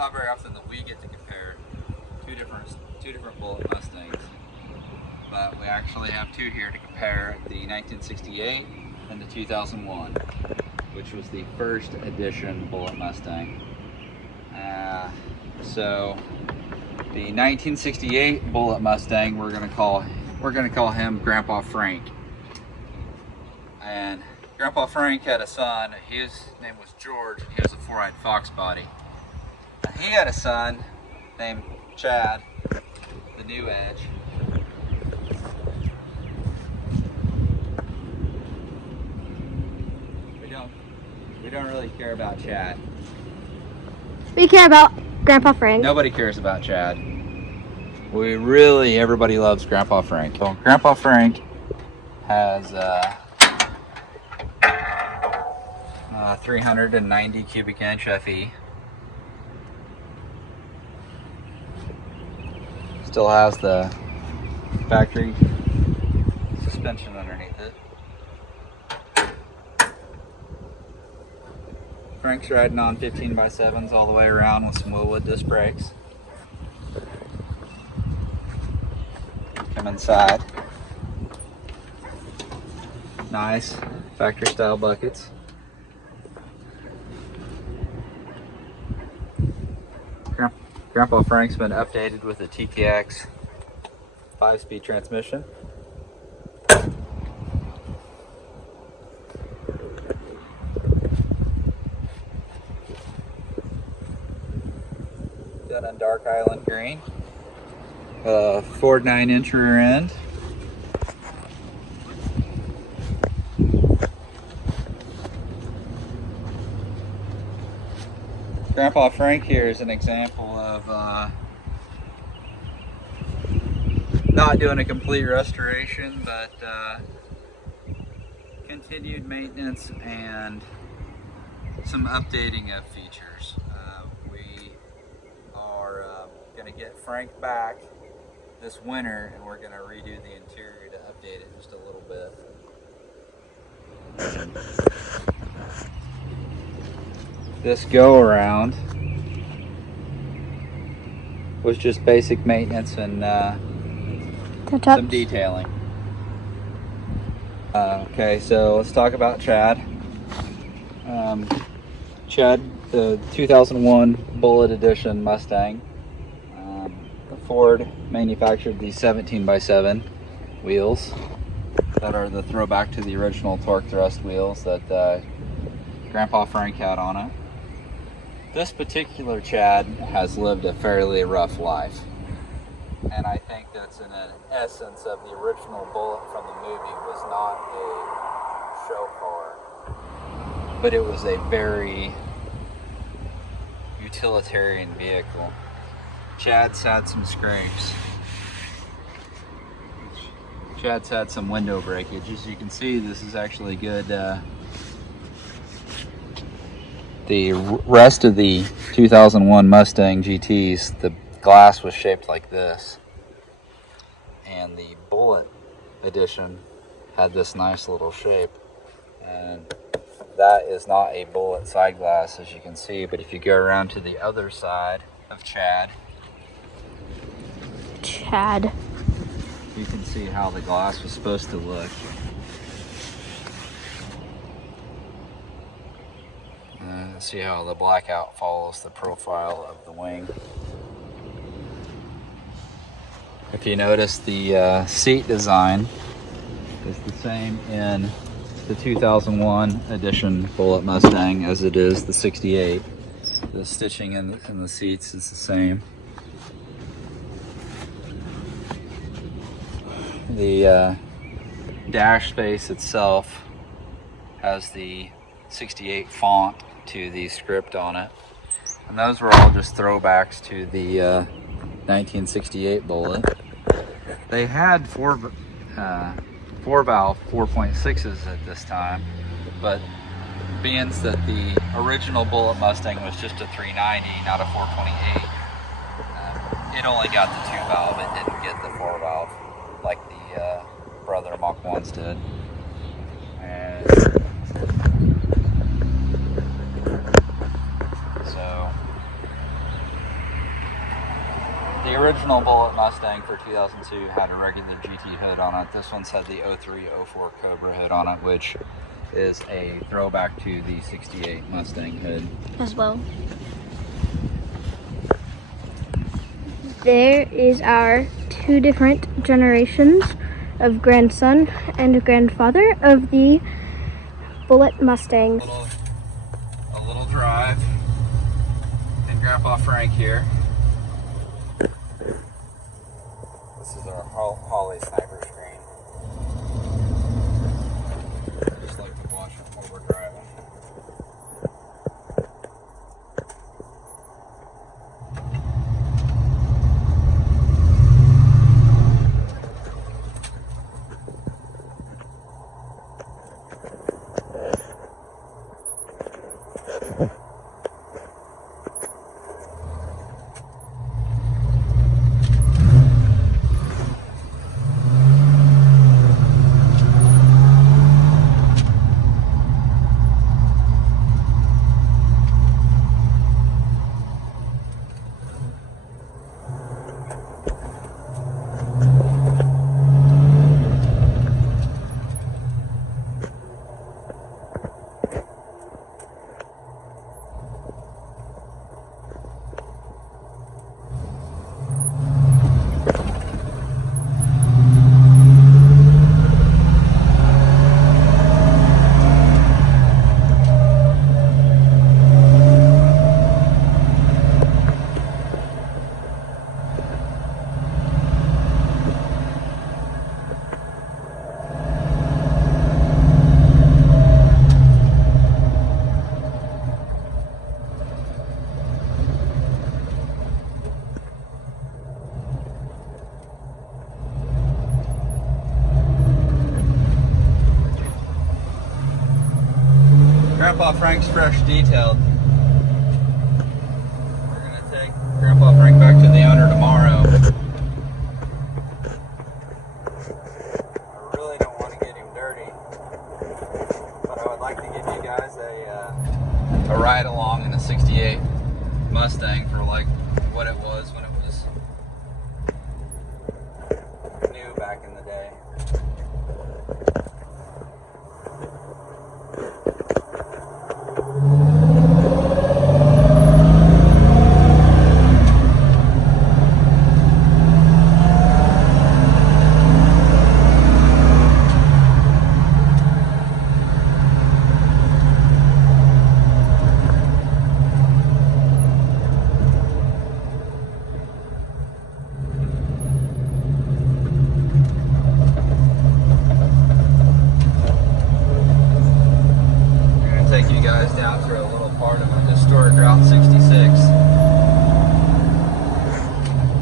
not very often that we get to compare two different Bullitt Mustangs, but we actually have two here to compare: the 1968 and the 2001, which was the first edition Bullitt Mustang. So the 1968 Bullitt Mustang, we're gonna call him Grandpa Frank. And Grandpa Frank had a son. His name was George. He was a 4-eyed fox body. He had a son named Chad, the New Edge. We don't really care about Chad. We care about Grandpa Frank. Nobody cares about Chad. Everybody loves Grandpa Frank. So Grandpa Frank has 390 cubic inch FE. Still has the factory suspension underneath it. Frank's riding on 15x7s all the way around with some Willwood disc brakes. Come inside. Nice factory style buckets. Grandpa Frank's been updated with a TKX 5-speed transmission. Done on dark island green. Ford 9-inch rear end. Grandpa Frank here is an example of not doing a complete restoration, but continued maintenance and some updating of features. We are going to get Frank back this winter, and we're going to redo the interior to update it just a little bit. This go-around was just basic maintenance and some detailing. Okay, so let's talk about Chad. Chad, the 2001 Bullitt Edition Mustang. Ford manufactured these 17x7 wheels that are the throwback to the original torque thrust wheels that Grandpa Frank had on it. This particular Chad has lived a fairly rough life, and I think that's in an essence of the original Bullitt from the movie was not a show car, but it was a very utilitarian vehicle. Chad's had some scrapes. Chad's had some window breakage. As you can see, this is actually good. The rest of the 2001 Mustang GTs, the glass was shaped like this, and the Bullitt Edition had this nice little shape, and that is not a Bullitt side glass, as you can see. But if you go around to the other side of Chad, you can see how the glass was supposed to look. See how the blackout follows the profile of the wing. If you notice, the seat design is the same in the 2001 edition Bullitt Mustang as it is the 68. The stitching in the seats is the same. The dash space itself has the 68 font to the script on it, and those were all just throwbacks to the 1968 Bullitt. They had four valve 4.6s at this time, but being that the original Bullitt Mustang was just a 390, not a 428, it only got the 2 valve. It didn't get the 4 valve like the brother Mach 1s did. And so Mustang for 2002 had a regular GT hood on it. This one's had the 03-04 Cobra hood on it, which is a throwback to the 68 Mustang hood. As well. There is our two different generations of grandson and grandfather of the Bullitt Mustangs. A little drive. And Grandpa Frank here. This is our Holly sniper screen. I just like to watch it while we're driving. Grandpa Frank's fresh detailed. We're gonna take Grandpa Frank back to the owner tomorrow. I really don't want to get him dirty, but I would like to give you guys a ride along in the 68 Mustang for like what it was when it was new back in the day. Take you guys down through a little part of a historic Route 66,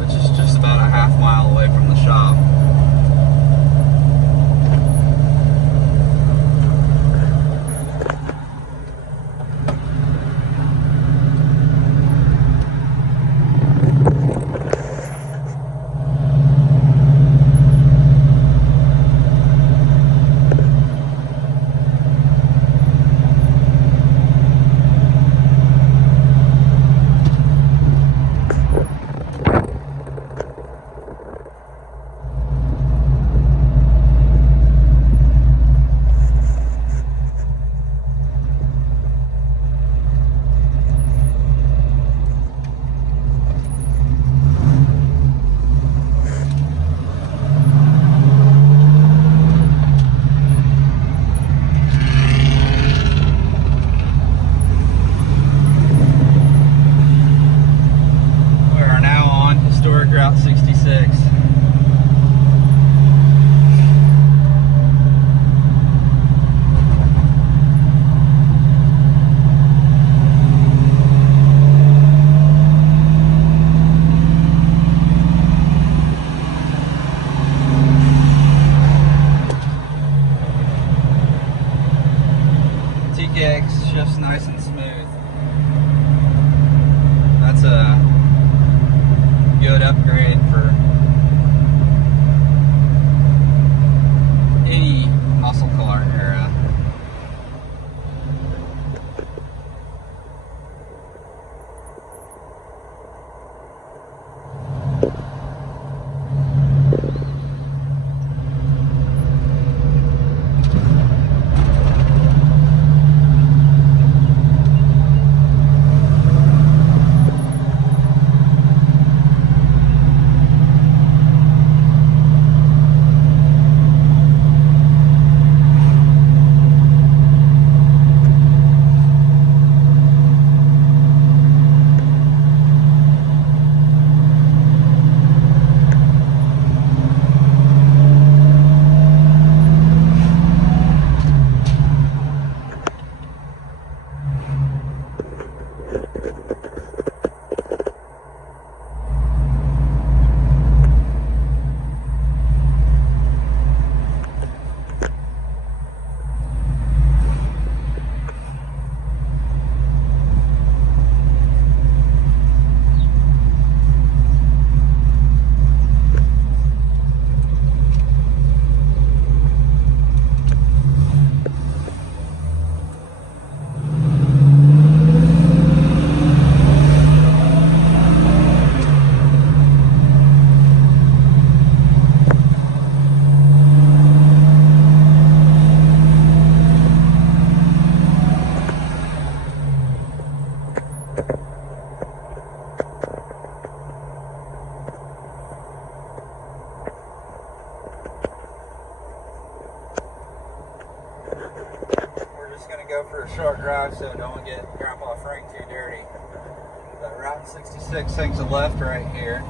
which is just about a half-mile away from the shop. Route 66. TKX shifts nice and smooth. That's a good upgrade for any muscle car era. go for a short drive so don't get Grandpa Frank too dirty. That Route 66 takes a left right here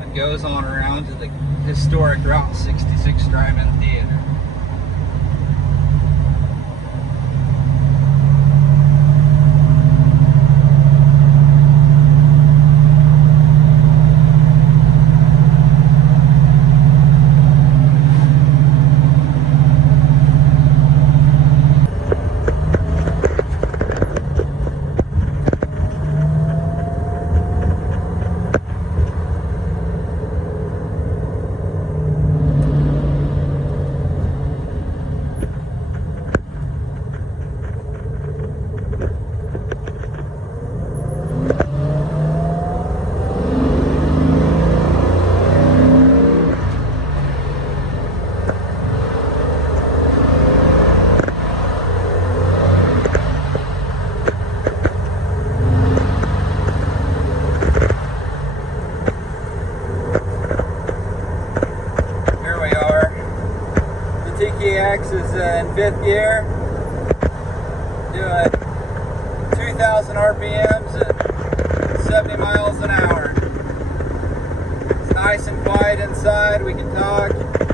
and goes on around to the historic Route 66 Drive-In Theater. TKX is in 5th gear, doing 2,000 RPMs at 70 miles an hour. It's nice and quiet inside, we can talk.